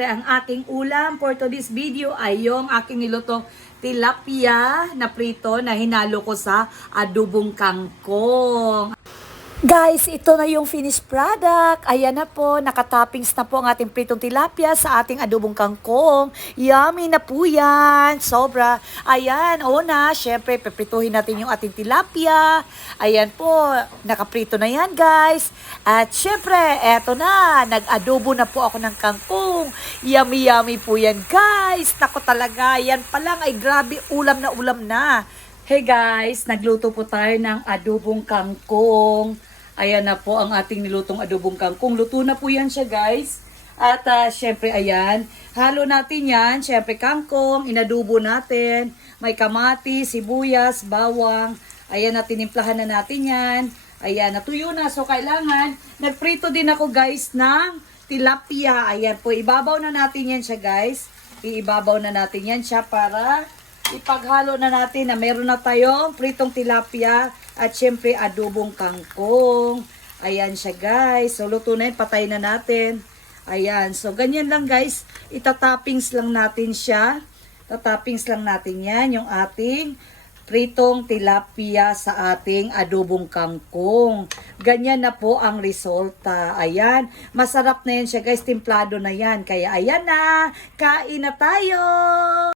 Ang aking ulam for today's video ay yung aking nilutong tilapia na prito na hinalo ko sa adobong kangkong. Guys, ito na yung finished product. Ayan na po, nakatoppings na po ang ating pritong tilapia sa ating adobong kangkong. Yummy na po yan. Sobra. Ayan, una, syempre, peprituhin natin yung ating tilapia. Ayan po, nakaprito na yan, guys. At syempre, eto na, nag-adobo na po ako ng kangkong. Yummy, yummy po yan, guys. Nako talaga, yan pa lang ay grabe, ulam na ulam na. Hey guys, nagluto po tayo ng adobong kangkong. Ayan na po ang ating nilutong adobong kangkong. Luto na po yan siya, guys. At syempre, ayan, halo natin yan. Syempre, kangkong, inadubo natin. May kamati, sibuyas, bawang. Ayan, tinimplahan na natin yan. Ayan, natuyo na. So, kailangan, nagprito din ako, guys, ng tilapia. Ayan po, ibabaw na natin yan siya, guys. Iibabaw na natin yan siya para ipaghalo na natin na meron na tayong pritong tilapia at syempre adobong kangkong. Ayan siya, guys. So, luto na yun. Patay na natin. Ayan. So, ganyan lang, guys. Itatoppings lang natin siya. Itatoppings lang natin yan. Yung ating pritong tilapia sa ating adobong kangkong. Ganyan na po ang resulta. Ayan. Masarap na yan siya, guys. Timplado na yan. Kaya, ayan na. Kain na tayo!